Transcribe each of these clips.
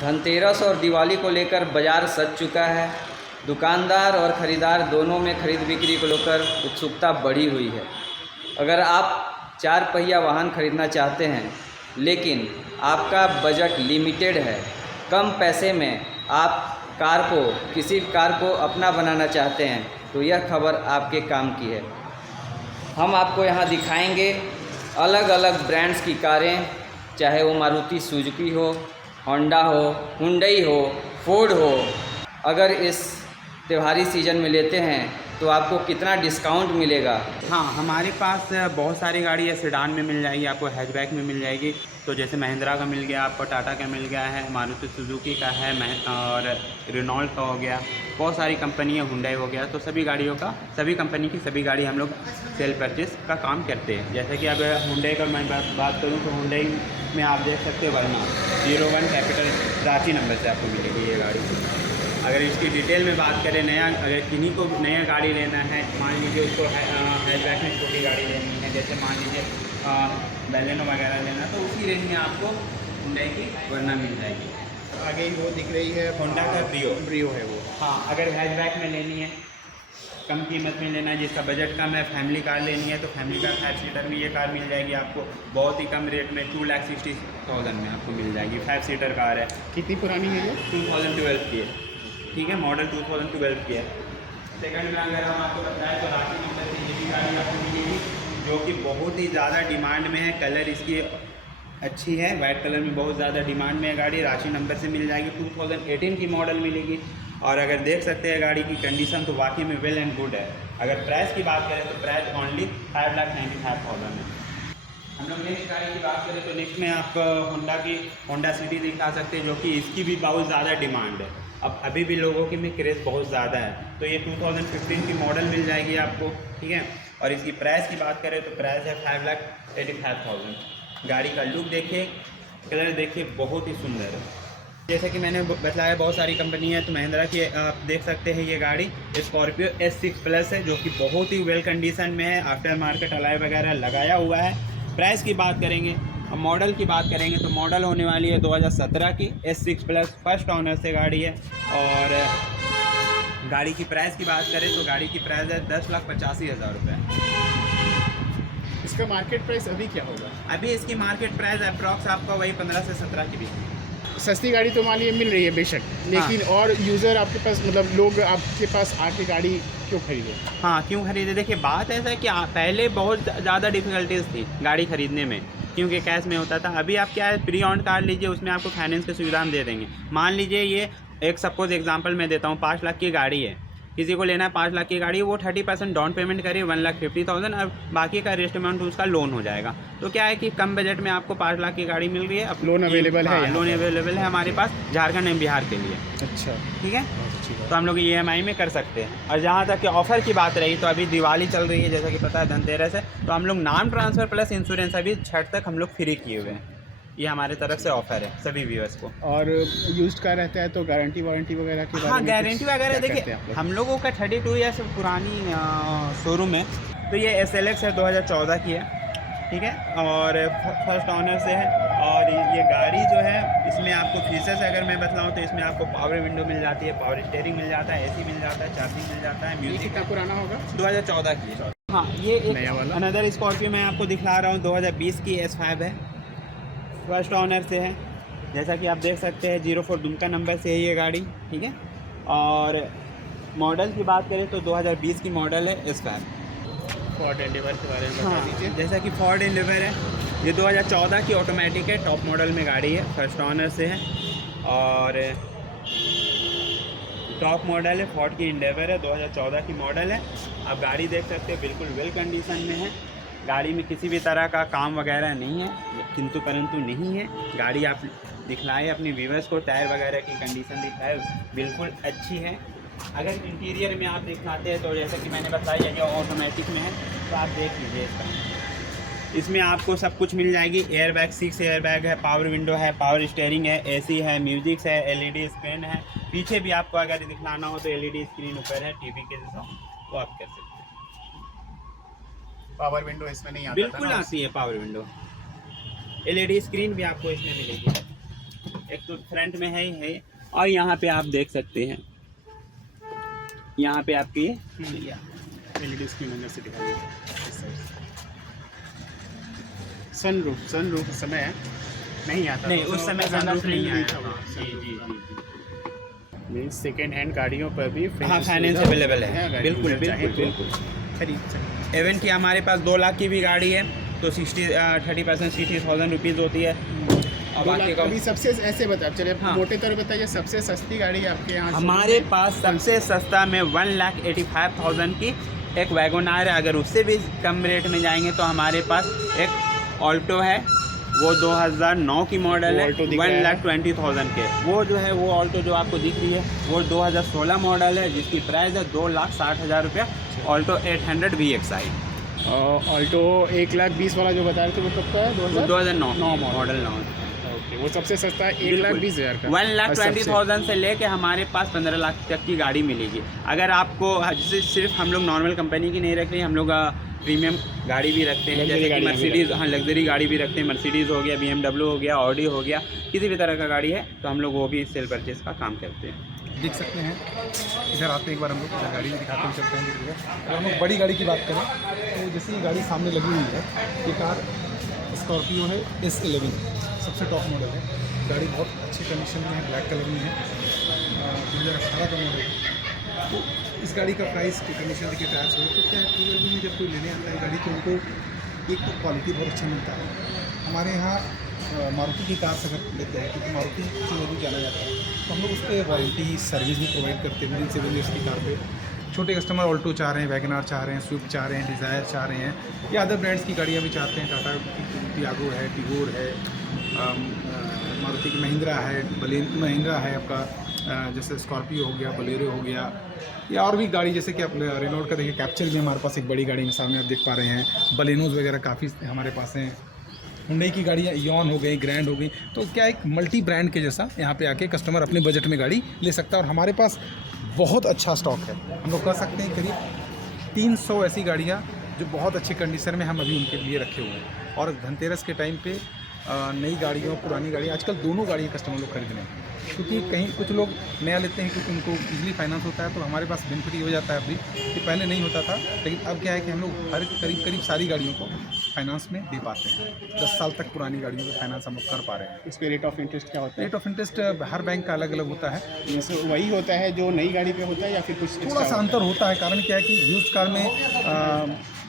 धनतेरस और दिवाली को लेकर बाज़ार सज चुका है। दुकानदार और ख़रीदार दोनों में खरीद बिक्री को लेकर उत्सुकता बढ़ी हुई है। अगर आप 4 पहिया वाहन खरीदना चाहते हैं लेकिन आपका बजट लिमिटेड है, कम पैसे में आप किसी कार को अपना बनाना चाहते हैं, तो यह खबर आपके काम की है। हम आपको यहाँ दिखाएंगे अलग अलग ब्रांड्स की कारें, चाहे वो मारुति सुजुकी हो, होंडा हो, हुंडई हो, फोर्ड हो। अगर इस त्योहारी सीज़न में लेते हैं तो आपको कितना डिस्काउंट मिलेगा। हाँ, हमारे पास बहुत सारी गाड़ी है। सेडान में मिल जाएगी, आपको हैचबैक में मिल जाएगी। तो जैसे महिंद्रा का मिल गया, आपको टाटा का मिल गया है, मारुति सुजुकी का है, और रेनॉल्ट का हो गया। बहुत सारी कंपनी है, हुंडई हो गया। तो सभी गाड़ियों का, सभी कंपनी की सभी गाड़ी हम लोग सेल परचेस का काम करते हैं। जैसे कि अब हुंडई का मैं बात करूँ तो हुंडई में आप देख सकते हो वर्ना 01 कैपिटल रांची नंबर से आपको मिलेगी ये गाड़ी। अगर इसकी डिटेल में बात करें, अगर किन्हीं को नया गाड़ी लेना है, मान लीजिए उसको हैचबैक में छोटी गाड़ी लेनी है, जैसे मान लीजिए बैलेनो वगैरह लेना, तो उसी रेंज में आपको हुंडई की वर्ना मिल जाएगी। आगे ही वो दिख रही है होंडा का ब्रियो है वो। हाँ, अगर हैचबैक में लेनी है, कम कीमत में लेना है, जिसका बजट कम है, फैमिली कार लेनी है, तो फैमिली कार 5 सीटर में ये कार मिल जाएगी आपको बहुत ही कम रेट में। 2,60,000 में आपको मिल जाएगी। 5 सीटर कार है। कितनी पुरानी है ये? 2012 की है, ठीक है, मॉडल 2012 की है। सेकंड में अगर हम आपको बताएं तो रांची नंबर से ये भी गाड़ी आपको मिलेगी, जो कि बहुत ही ज़्यादा डिमांड में है। कलर इसकी अच्छी है, वाइट कलर में बहुत ज़्यादा डिमांड में है गाड़ी। रांची नंबर से मिल जाएगी, 2018 की मॉडल मिलेगी। और अगर देख सकते हैं गाड़ी की कंडीशन तो वाकई में वेल एंड गुड है। अगर प्राइस की बात करें तो प्राइस ओनली 5,95,000 है। हम लोग नेक्स्ट गाड़ी की बात करें तो नेक्स्ट में आप होंडा सिटी दिखा सकते हैं, जो कि इसकी भी बहुत ज़्यादा डिमांड है। अब अभी भी लोगों की में क्रेज़ बहुत ज़्यादा है। तो ये 2015 की मॉडल मिल जाएगी आपको, ठीक है। और इसकी प्राइस की बात करें तो प्राइस है 5,85,000। गाड़ी का लुक देखिए, कलर देखिए, बहुत ही सुंदर है। जैसे कि मैंने बताया बहुत सारी कंपनी है, तो महिंद्रा की आप देख सकते हैं ये गाड़ी स्कॉर्पियो S6 प्लस है, जो कि बहुत ही वेल कंडीशन में है। आफ्टर मार्केट अलाय वगैरह लगाया हुआ है। प्राइस की बात करेंगे, अब मॉडल की बात करेंगे तो मॉडल होने वाली है 2017 की S6 प्लस, फर्स्ट ऑनर से गाड़ी है। और गाड़ी की प्राइस की बात करें तो गाड़ी की प्राइस है 10,85,000 रुपये। इसका मार्केट प्राइस अभी क्या होगा? अभी इसकी मार्केट प्राइस अप्रॉक्स आपका वही 15 से 17 की भी। सस्ती गाड़ी तो मान लीजिए मिल रही है बेशक, लेकिन और यूज़र आपके पास, मतलब लोग आपके पास आके गाड़ी क्यों खरीदे? हाँ, क्यों खरीदे? देखिए, बात ऐसा है कि पहले बहुत ज़्यादा डिफ़िकल्टीज़ थी गाड़ी ख़रीदने में, क्योंकि कैश में होता था। अभी आप क्या है, प्री ऑन कार लीजिए, उसमें आपको फाइनेंस की सुविधा हम दे देंगे। मान लीजिए ये एक सपोज एग्जांपल मैं देता हूँ, 5 लाख की गाड़ी है, किसी को लेना है 5 लाख की गाड़ी, वो 30% डाउन पेमेंट करे 1,50,000 और बाकी का रेस्ट अमाउंट उसका लोन हो जाएगा। तो क्या है कि कम बजट में आपको 5 लाख की गाड़ी मिल रही है। अब लोन अवेलेबल है? लोन अवेलेबल है हमारे पास झारखंड एवं बिहार के लिए। अच्छा, ठीक है, तो हम लोग EMI में कर सकते हैं। और जहाँ तक कि ऑफ़र की बात रही, तो अभी दिवाली चल रही है, जैसा कि पता है, धनतेरस है, तो हम लोग नाम ट्रांसफ़र प्लस इंश्योरेंस अभी छठ तक हम लोग फ्री किए हुए हैं। ये हमारे तरफ से ऑफ़र है सभी व्यूअर्स को। और यूज्ड कार रहता है तो गारंटी वारंटी वगैरह की? हाँ, गारंटी वगैरह देखिए, हम लोगों का 32 ईयर्स पुरानी शोरूम है। तो ये SLX है, 2014 की है, ठीक है, और फर्स्ट ऑनर से है। और ये गाड़ी जो है, इसमें आपको फीचर्स अगर मैं बताऊँ तो इसमें आपको पावर विंडो मिल जाती है, पावर स्टीयरिंग मिल जाता है, AC मिल जाता है, चार्जिंग मिल जाता है। म्यूजिक कितना पुराना होगा? 2014 की है। हाँ, ये एक अनदर स्कॉर्पियो मैं आपको दिखला रहा हूँ, 2020 की S5 है, फर्स्ट ऑनर से है। जैसा कि आप देख सकते हैं 04 दुमका नंबर से है ये गाड़ी, ठीक है। और मॉडल की बात करें तो 2020 की मॉडल है S5। फोर्ड एंडेवर के बारे में बता दीजिए। हाँ, जैसा कि फोर्ड एंडेवर है, ये 2014 की ऑटोमेटिक है, टॉप मॉडल में गाड़ी है, फर्स्ट ऑनर से है। और टॉप मॉडल है, फोर्ड की एंडेवर है, 2014 की मॉडल है। आप गाड़ी देख सकते हैं, बिल्कुल वेल कंडीशन में है। गाड़ी में किसी भी तरह का काम वगैरह नहीं है, किंतु परंतु नहीं है। गाड़ी आप दिखलाएं अपने व्यूअर्स को, टायर वगैरह की कंडीशन दिखाए, बिल्कुल अच्छी है। अगर इंटीरियर में आप दिखाते हैं तो जैसा कि मैंने बताया ये ऑटोमेटिक में है, तो आप देख लीजिए इसका। इसमें आपको सब कुछ मिल जाएगी। एयर बैग 6 एयर बैग है, पावर विंडो है, पावर स्टीयरिंग है, AC है, म्यूजिक है, LED स्क्रीन है। पीछे भी आपको अगर दिखलाना हो तो LED स्क्रीन ऊपर है, TV के जैसा, वो आप कर सकते हैं। पावर विंडो इसमें नहीं आता? बिल्कुल आती है पावर विंडो। LED स्क्रीन भी आपको इसमें मिलेगी। एक तो फ्रंट में है ही है, और यहाँ पे आप देख सकते हैं, यहाँ पे आपकी एलईडी स्क्रीन अंदर से दिखाई सनरूफ उस समय नहीं आता, नहीं उस समय सनरूफ नहीं आया था। जी जी मीन्स सेकेंड हैंड गाड़ियों पर भी हाँ फाइनेंस अवेलेबल है, बिल्कुल बिल्कुल बिल्कुल। खरीद सकते इवन कि हमारे पास 2 लाख की भी गाड़ी है तो 30% 60,000 रुपीज़ होती है। और बाकी का अभी सबसे ऐसे बता चलिए, हाँ। मोटे तौर पर बताइए सबसे सस्ती गाड़ी आपके यहाँ हमारे पास सबसे सस्ता में 1,85,000 की एक वैगोनार है। अगर उससे भी कम रेट में जाएंगे तो हमारे पास एक ऑल्टो है, वो 2009 की मॉडल है, 1,20,000 के। वो जो है वो ऑल्टो जो आपको दिख रही है वो 2016 मॉडल है, जिसकी प्राइस है 2,60,000 रुपया। Alto 800 VXI। ऑल्टो 1,20,000 वाला जो बता रहे थे वो कब का है? 2009 मॉडल 9। ओके, वो सबसे सस्ता है 1,20,000 का। 1,20,000 से लेके हमारे पास 15 लाख तक की गाड़ी मिलेगी। अगर आपको जैसे सिर्फ हम लोग नॉर्मल कंपनी की नहीं रख रहे, हम लोग प्रीमियम गाड़ी भी रखते हैं, जैसे कि मर्सिडीज़, हाँ लग्जरी गाड़ी भी रखते हैं। मर्सिडीज़ हो गया, BMW हो गया, ऑडी हो गया, किसी भी तरह का गाड़ी है तो हम लोग वो भी सेल परचेज़ का काम करते हैं। देख सकते हैं इधर आते एक बार हम लोग गाड़ी भी दिखाते हुए चलते हैं। अगर हम लोग बड़ी गाड़ी की बात करें तो जैसे ये गाड़ी सामने लगी हुई है, ये कार स्कॉर्पियो है S11, सबसे टॉप मॉडल है। गाड़ी बहुत अच्छी कंडीशन में है, ब्लैक कलर में है, 2018 का मॉडल है। तो इस गाड़ी का प्राइस की कंडीशन देखिए, टायर से तो क्या है, टू में जब कोई लेने आता है गाड़ी तो उनको एक तो क्वालिटी बहुत अच्छा मिलता है। हमारे यहाँ मारुति की कार से अगर लेते हैं, क्योंकि मारुति से भी जाना जाता है, तो हम लोग उस पर वारंटी सर्विस भी प्रोवाइड करते हैं। 7 ईयर्स की कार पे छोटे कस्टमर ऑल्टो चाह रहे हैं, वैगनार चाह रहे हैं, स्विफ्ट चाह रहे हैं, डिज़ायर चाह रहे हैं, या अदर ब्रांड्स की गाड़ियाँ भी चाहते हैं। टाटा की टियागो है, टिगोर है, मारुति की महिंद्रा है, महिंद्रा है आपका, जैसे स्कॉर्पियो हो गया, बोलेरो हो गया, या और भी गाड़ी जैसे कि आप रेनॉल्ट का देखिए, कैप्चर भी हमारे पास एक बड़ी गाड़ी में सामने आप देख पा रहे हैं। बलेनोज वगैरह काफ़ी हमारे पास हैं। हुंडई की गाड़ियाँ यॉन हो गई, ग्रैंड हो गई। तो क्या एक मल्टी ब्रांड के जैसा यहाँ पे आके कस्टमर अपने बजट में गाड़ी ले सकता है। और हमारे पास बहुत अच्छा स्टॉक है, हम लोग कह सकते हैं करीब 300 ऐसी गाड़ियाँ जो बहुत अच्छी कंडीशन में हम अभी उनके लिए रखे हुए हैं। और धनतेरस के टाइम पे नई गाड़ियों, पुरानी गाड़ियाँ, आजकल दोनों गाड़ियाँ कस्टमर लोग खरीद रहे हैं, क्योंकि कहीं कुछ लोग नया लेते हैं क्योंकि उनको इजीली फाइनेंस होता है। तो हमारे पास बेनिफिट हो जाता है अभी, कि पहले नहीं होता था, लेकिन अब क्या है कि हम लोग हर करीब सारी गाड़ियों को फाइनेंस में दे पाते हैं। 10 साल तक पुरानी गाड़ियों को फाइनेंस हम लोग कर पा रहे हैं। इस पर रेट ऑफ इंटरेस्ट क्या होता है? Rate of interest her bank का अलग अलग होता है। जैसे वही होता है जो नई गाड़ी पे होता है या फिर कुछ थोड़ा सा अंतर होता है। कारण क्या है कि यूज्ड कार में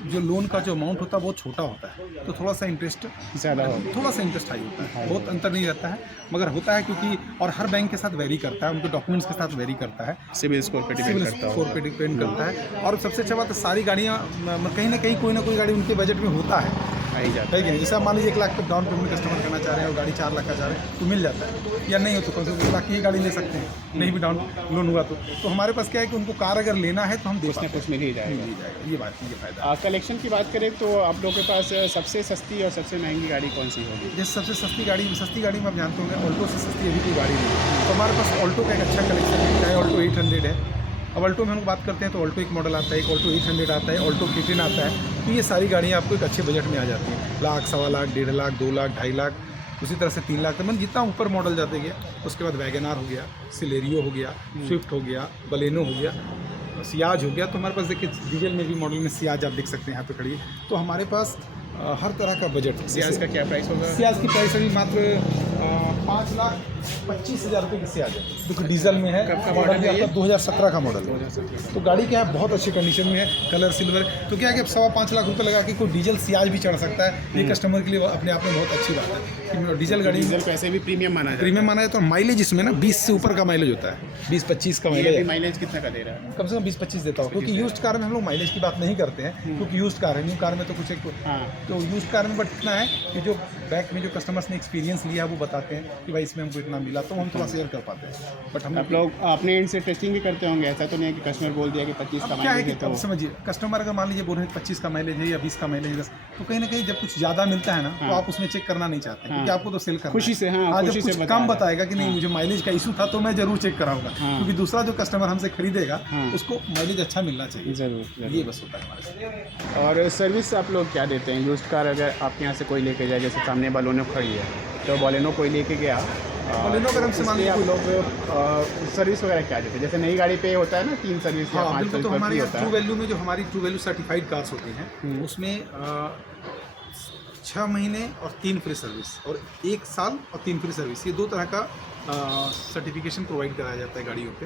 जो लोन का जो अमाउंट होता है वो छोटा होता है, तो थोड़ा सा इंटरेस्ट ज़्यादा हो, थोड़ा सा इंटरेस्ट हाई होता है। बहुत अंतर नहीं रहता है, मगर होता है क्योंकि, और हर बैंक के साथ वेरी करता है, उनके डॉक्यूमेंट्स के साथ वेरी करता है, सिविल स्कोर पे डिपेंड करता है। स्कोर पे डिपेंड करता है। और सबसे अच्छा बात है, सारी गाड़ियाँ कहीं ना कहीं कोई ना कोई गाड़ी उनके बजट में होता है, आई जाता है कि नहीं। जैसे मान लीजिए 1 लाख का डाउन पेमेंट कस्टमर करना चाह रहे हैं और गाड़ी 4 लाख का चाह रहे हैं तो मिल जाता है, या नहीं हो तो कम से कम 1 लाख की ही गाड़ी ले सकते हैं, नहीं भी डाउन लोन हुआ तो हमारे पास क्या है कि उनको कार अगर लेना है तो हम दे कुछ ना कुछ मिल ही जाएगा। ये बात, ये फायदा। कलेक्शन की बात करें तो आप लोगों के पास सबसे सस्ती और सबसे महंगी गाड़ी कौन सी होगी? जैसे सबसे सस्ती गाड़ी में आप जानते होंगे, ऑल्टो से सस्ती अभी कोई गाड़ी नहीं है। तो हमारे पास ऑल्टो का एक अच्छा कलेक्शन है, चाहे ऑल्टो 800 है। अब ऑल्टो में हम लोग बात करते हैं तो ऑल्टो एक मॉडल आता है, एक ऑल्टो 800 आता है, ऑल्टो K10 आता है। तो ये सारी गाड़ियाँ आपको एक अच्छे बजट में आ जाती हैं, लाख, 1.25 लाख, 1.5 लाख, 2 लाख, 2.5 लाख, उसी तरह से 3 लाख तक। मतलब जितना ऊपर मॉडल जाते गया, उसके बाद वैगनार हो गया, सिलेरियो हो गया, स्विफ्ट हो गया, बलेनो हो गया, सियाज हो गया। तो हमारे पास देखिए डीजल में भी मॉडल में सियाज आप देख सकते हैं यहाँ पे खड़ी है। तो हमारे पास हर तरह का बजट। सियाज का क्या प्राइस होगा? सियाज की प्राइस अभी मात्र 5,25,000 रुपये की सियाज है, जो डीजल में है। कब का मॉडल है ये? 2017 का मॉडल है। तो गाड़ी क्या है, बहुत अच्छी कंडीशन में है, कलर सिल्वर। तो क्या है कि अब 5.25 लाख रुपये लगा के कोई डीजल सियाज भी चढ़ सकता है। ये कस्टमर के लिए अपने आप में बहुत अच्छी बात है कि डीजल गाड़ी, डीजल पैसे भी प्रीमियम माना जाए। प्रीमियम माना जाए। तो माइलेज इसमें ना 20 से ऊपर का माइलेज होता है, 20-25 का ये माइलेज। माइलेज कितना का दे रहा है? कम से कम 20-25 देता हूँ, क्योंकि यूज्ड कार में हम लोग माइलेज की बात नहीं करते हैं, क्योंकि यूज्ड कार है। न्यू कार में तो कुछ एक, तो यूज्ड कार में बट इतना है कि जो बैक में जो कस्टमर्स ने एक्सपीरियंस लिया वो बताते हैं कि भाई इसमें हमको इतना मिला, तो हम थोड़ा शेयर कर पाते हैं। बट हम आप लोग अपने एंड से टेस्टिंग भी करते होंगे, ऐसा तो नहीं है कि कस्टमर बोल दिया कि 25 का क्या है माइलेज कि है तो समझिए, कस्टमर अगर मान लीजिए बोल रहे हैं 25 का माइलेज है या 20 का माइलेज है 10, तो कहीं ना कहीं जब कुछ ज़्यादा मिलता है ना, तो आप उसमें चेक करना नहीं चाहते, क्योंकि आपको तो सेल करना खुशी से, हाँ, जब खुशी कुछ से कम बताएगा कि नहीं मुझे माइलेज का इशू था तो मैं जरूर चेक कराऊंगा, क्योंकि दूसरा जो कस्टमर हमसे खरीदेगा उसको माइलेज अच्छा मिलना चाहिए। ज़रूर। ये बस होता है हमारे। और सर्विस आप लोग क्या देते हैं? यूज्ड कार अगर आपके यहाँ से कोई लेके जाए, जैसे सामने बलेनो खड़ी है, तो बलेनो कोई लेके गया बलिनो अगर हमसे मान इसलिए आप लीजिए लोग सर्विस वगैरह क्या देते हैं? जैसे नई गाड़ी पे होता है ना 3 सर्विस या हाँ 5 बिल्कुल, तो सर्विस हमारे होता यहाँ ट्रू है। वैल्यू में जो हमारी ट्रू वैल्यू सर्टिफाइड कार्स होती हैं उसमें 6 महीने और 3 फ्री सर्विस और 1 साल और 3 फ्री सर्विस, ये 2 तरह का सर्टिफिकेशन प्रोवाइड कराया जाता है गाड़ियों पे।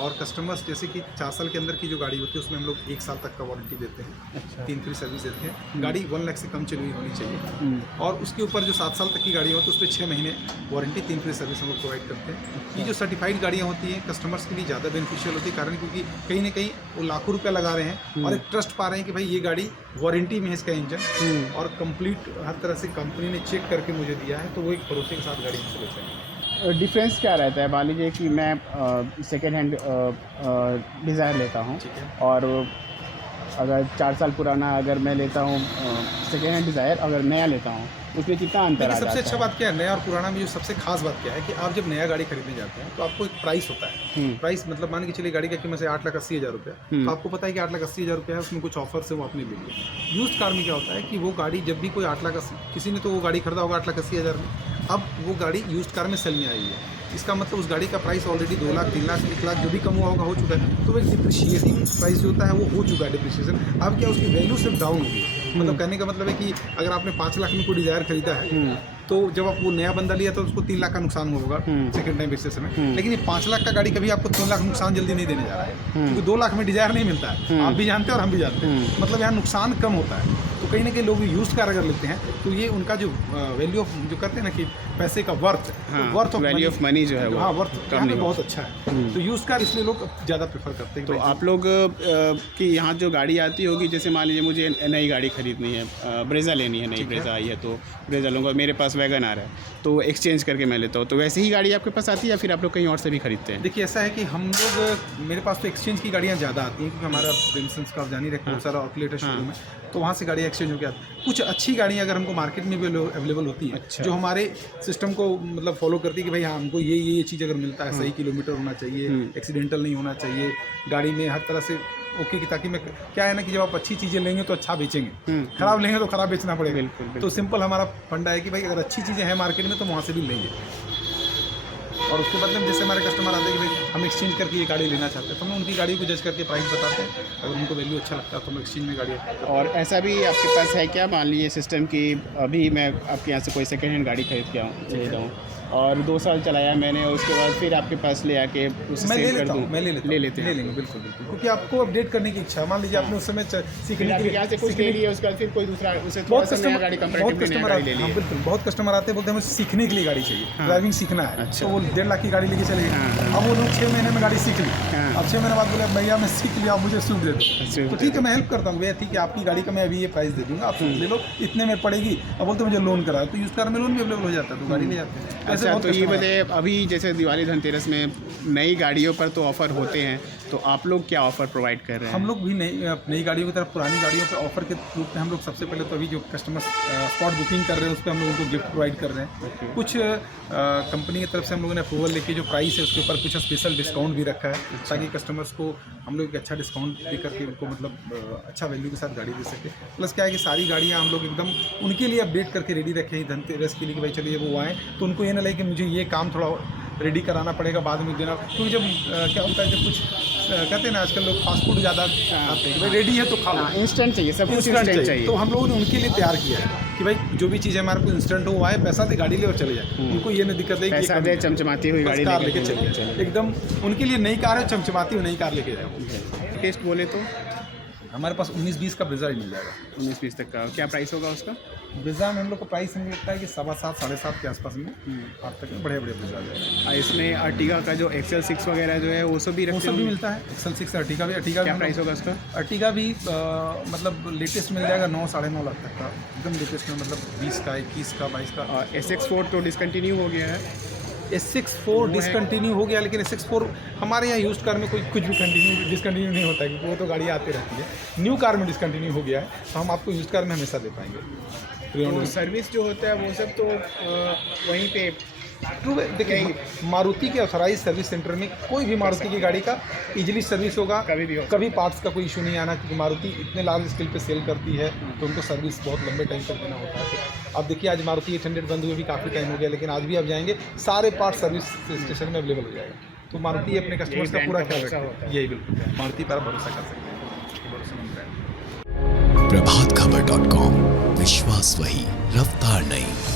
और कस्टमर्स जैसे कि 4 साल के अंदर की जो गाड़ी होती है उसमें हम लोग 1 साल तक का वारंटी देते हैं, अच्छा। 3 फ्री सर्विस देते हैं। गाड़ी 1 लाख से कम चली हुई होनी चाहिए और उसके ऊपर जो 7 साल तक की गाड़ी होती है उस पर 6 महीने वारंटी, 3 फ्री सर्विस हम लोग प्रोवाइड करते हैं। ये जो सर्टिफाइड गाड़ियाँ होती हैं कस्टमर्स के लिए ज़्यादा बेनिफिशियल होती है, कारण क्योंकि कहीं ना कहीं वो लाखों रुपया लगा रहे हैं और एक ट्रस्ट पा रहे हैं कि भाई ये गाड़ी वारंटी में है इसका इंजन और कंप्लीट हर तरह से कंपनी ने चेक करके मुझे दिया है, तो वो एक भरोसे के साथ गाड़ी हमसे लेते हैं। डिफरेंस क्या रहता है? मान लीजिए कि मैं सेकेंड हैंड डिज़ायर लेता हूँ ठीक है। और अगर 4 साल पुराना अगर मैं लेता हूँ सेकेंड हैंड डिज़ायर, अगर नया लेता हूँ उसमें कितना अंतर आ देखिए जाता सबसे है? अच्छा बात क्या है, नया और पुराना में जो सबसे खास बात क्या है कि आप जब नया गाड़ी खरीदने जाते हैं तो आपको एक प्राइस होता है। प्राइस मतलब मान के चलिए गाड़ी का कीमत है 8,80,000 रुपया, तो आपको पता है कि 8,80,000 रुपया है, उसमें कुछ ऑफर से वो आपने ले लिया। यूज्ड कार में क्या होता है कि वो गाड़ी जब भी कोई 8,80,000, किसी ने तो वो गाड़ी खरीदा होगा 8,80,000 में, अब वो गाड़ी यूज्ड कार में सेल में आई है, इसका मतलब उस गाड़ी का प्राइस ऑलरेडी 2 लाख, 3 लाख, 1 लाख जो भी कम हुआ होगा हो चुका है, तो एक डिप्रिशिएटिंग प्राइस जो होता है वो हो चुका है डिप्रिशिएशन। अब क्या उसकी वैल्यू सिर्फ डाउन होगी, मतलब कहने का मतलब है कि अगर आपने 5 लाख में कोई डिजायर खरीदा है तो जब आप वो नया बंदा लिया तो उसको 3 लाख का नुकसान होगा सेकंड टाइम बेसिस में, लेकिन ये 5 लाख का गाड़ी कभी आपको 3 लाख नुकसान जल्दी नहीं देने जा रहा है, क्योंकि 2 लाख में डिजायर नहीं मिलता है, आप भी जानते हैं और हम भी जानते हैं, मतलब यहाँ नुकसान कम होता है। तो कहीं ना कहीं लोग यूज कार अगर लेते हैं तो ये उनका जो वैल्यू ऑफ जो कहते हैं ना कि पैसे का worth, worth of value of money जो है वो हाँ वर्थ कम नहीं बहुत अच्छा है, तो यूज कार इसलिए लोग ज़्यादा प्रेफर करते हैं। तो आप लोग की यहाँ जो गाड़ी आती होगी, जैसे मान लीजिए मुझे नई गाड़ी खरीदनी है, ब्रेजा लेनी है, नई ब्रेजा आई है तो ब्रेजा लूँगा, मेरे पास वैगन आ रहा है तो एक्सचेंज करके मैं लेता हूँ, तो वैसे ही गाड़ी आपके पास आती है या फिर आप लोग कहीं और से भी खरीदते हैं? देखिए ऐसा है कि हम लोग, मेरे पास तो एक्सचेंज की गाड़ियाँ ज़्यादा आती हैं क्योंकि हमारा प्रिंसेस का जानी रखा बहुत सारा आउटलेट है शोरूम में, तो वहाँ से गाड़ी एक्सचेंज हो गया। कुछ अच्छी गाड़ियाँ अगर हमको मार्केट में भी अवेलेबल होती है, अच्छा। जो हमारे सिस्टम को मतलब फॉलो करती है कि भाई हाँ हमको ये चीज़ अगर मिलता है, सही किलोमीटर होना चाहिए, एक्सीडेंटल नहीं होना चाहिए, गाड़ी में हर तरह से ओके की, ताकि मैं क्या है ना कि जब आप अच्छी चीज़ें लेंगे तो अच्छा बेचेंगे, खराब लेंगे तो खराब बेचना पड़ेगा। बिल्कुल। तो सिंपल हमारा फंडा है कि भाई अगर अच्छी चीज़ें हैं मार्केट में तो वहाँ से भी लेंगे, और उसके बाद में जैसे हमारे कस्टमर आते हैं कि भाई हम एक्सचेंज करके ये गाड़ी लेना चाहते हैं तो हम उनकी गाड़ी को जज करके प्राइस बताते हैं, अगर उनको वैल्यू अच्छा लगता है तो हम एक्सचेंज में गाड़ी। और ऐसा भी आपके पास है क्या, मान लीजिए सिस्टम की अभी मैं आपके यहाँ से कोई सेकेंड हैंड गाड़ी खरीद के ले जाऊँ और 2 साल चलाया मैंने, उसके बाद फिर आपके पास ले आके उसे मैं ले सेल कर लेता दूँ, हूँ, मैं ले लेते हैं, बिल्कुल, क्योंकि आपको अपडेट करने की इच्छा है। मान लीजिए आपने उस समय सीखने फिर के आपके लिए यहाँ से कुछ ले लिया, उसके बाद फिर कोई दूसरा उसे थोड़ा बहुत सा नया गाड़ी कंपैरेटिवली नया गाड़ी ले लिया। बिल्कुल बहुत कस्टमर आते हैं, बोलते हैं हमें सीखने के लिए गाड़ी चाहिए, ड्राइविंग सीखना है, अच्छा। तो वो 1.5 लाख की गाड़ी लेके चले गए। अब वो लोग 6 महीने में गाड़ी सीख ली, अब 6 महीने बाद बोले भैया मैं सीख लिया, मुझे सूट दे दो, तो ठीक है मैं हेल्प करता हूँ, भैया ठीक है आपकी गाड़ी का मैं अभी ये प्राइस दे दूँगा, आप ले लो, इतने में पड़ेगी। अब बोलते मुझे लोन करा, तो यूज कार में लोन भी अवेलेबल हो जाता है, तो गाड़ी ले जाते हैं। अच्छा, तो ये बताइए अभी जैसे दिवाली धनतेरस में नई गाड़ियों पर तो ऑफ़र होते हैं, तो आप लोग क्या ऑफ़र प्रोवाइड कर रहे हैं? हम लोग भी नई गाड़ियों की तरफ पुरानी गाड़ियों पे ऑफर के रूप में हम लोग सबसे पहले तो अभी जो कस्टमर स्पॉट बुकिंग कर रहे हैं उस पर हम लोग उनको गिफ्ट प्रोवाइड कर रहे हैं। कुछ कंपनी की तरफ से हम लोगों ने अप्रूवल लेके जो प्राइस है उसके ऊपर कुछ स्पेशल डिस्काउंट भी रखा है, ताकि कस्टमर्स को हम लोग एक अच्छा डिस्काउंट दे करके उनको मतलब अच्छा वैल्यू के साथ गाड़ी दे सके। प्लस क्या है कि सारी गाड़ियाँ हम लोग एकदम उनके लिए अपडेट करके रेडी रखे हैं धनतेरस के लिए कि भाई चलिए वो आएँ, तो उनको ये ना लगे कि मुझे ये काम थोड़ा रेडी कराना पड़ेगा बाद में देना, क्योंकि जब क्या होता है जब कुछ कहते हैं ना आजकल लोग फास्ट फूड ज़्यादा खाते हैं, भाई रेडी है तो खा लो, इंस्टेंट चाहिए, सब कुछ इंस्टेंट चाहिए। तो हम लोगों ने उनके लिए तैयार किया है कि भाई जो भी चीज़ हमारे को इंस्टेंट हो वो आए, पैसा दे गाड़ी ले और चले जाए, उनको ये नहीं दिक्कत है कि पैसा दे चमचमाती हुई गाड़ी कार लेके चले जाए, एकदम उनके लिए नई कार है, चमचमाती हुई नई कार लेके जाए। टेस्ट बोले तो हमारे पास 19-20 का ब्रेजा ही मिल जाएगा। 19-20 तक का क्या प्राइस होगा उसका? ब्रेजा में हम लोग को प्राइस हमें लगता है कि 7.5-7.5 के आसपास में आप तक बड़े ब्रेजा आ जाएगा। इसमें अर्टिगा का जो एक्सेल 6 वगैरह जो है वो सब भी वो सब भी मिलता है, एक्सेल 6 अर्टिगा भी क्या प्राइस होगा उसका? अर्टिगा भी मतलब लेटेस्ट मिल जाएगा 9-9.5 लाख तक का, एकदम लेटेस्ट में, मतलब 20 का, 21 का, 22 का। और SX4 तो डिसकंटिन्यू हो गया है। SX4 डिसकंटिन्यू हो गया, लेकिन SX4 हमारे यहाँ यूज्ड कार में कोई कुछ भी डिसकंटिन्यू नहीं होता है, क्योंकि वो तो गाड़ी आती रहती है। न्यू कार में डिसकंटिन्यू हो गया है, तो हम आपको यूज्ड कार में हमेशा दे पाएंगे। तो सर्विस जो होता है वो सब तो वहीं पे ट्रू है। देखिए मारुति के ऑथराइज सर्विस सेंटर में कोई भी मारुति की गाड़ी का इजीली सर्विस होगा, कभी पार्ट्स का कोई इशू नहीं आना, क्योंकि मारुति इतने लार्ज स्केल पे सेल करती है तो उनको सर्विस बहुत लंबे टाइम तक देना होता है। तो अब देखिए आज मारुति 800 बंद हुए भी काफ़ी टाइम हो गया, लेकिन आज भी आप जाएंगे सारे पार्ट सर्विस स्टेशन में अवेलेबल हो जाएगा। तो मारुति अपने कस्टमर्स का पूरा ख्याल रखता है। यही बिल्कुल मारुति पर भरोसा कर सकते हैं, भरोसेमंद ब्रांड। प्रभातखबर.com, विश्वास वही, रफ्तार नहीं।